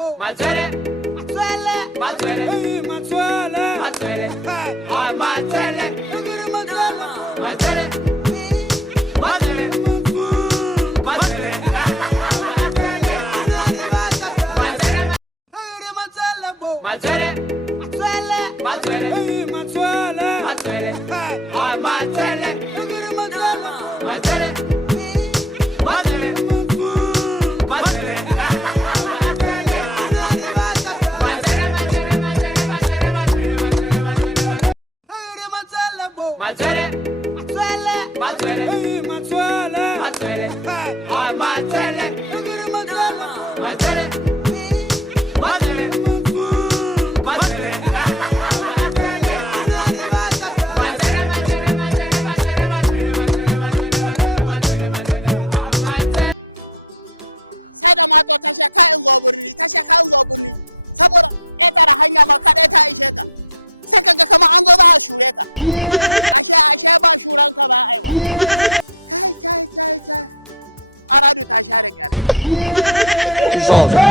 Mazzuele, Mazzuele, Mazzuele, Mazzuele, Mazzuele, ah Mazzuele, Mazzuele, Mazzuele, Mazzuele, Mazzuele, Mazzuele, Mazzuele, Mazzuele, ah Mazzuele, Mazzuele, Mazzuele, Mazzuele, Mazzuele, Mazzuele, ah Mazzuele, Mazzuele, Mazzuele, Mazzuele, Ci sono.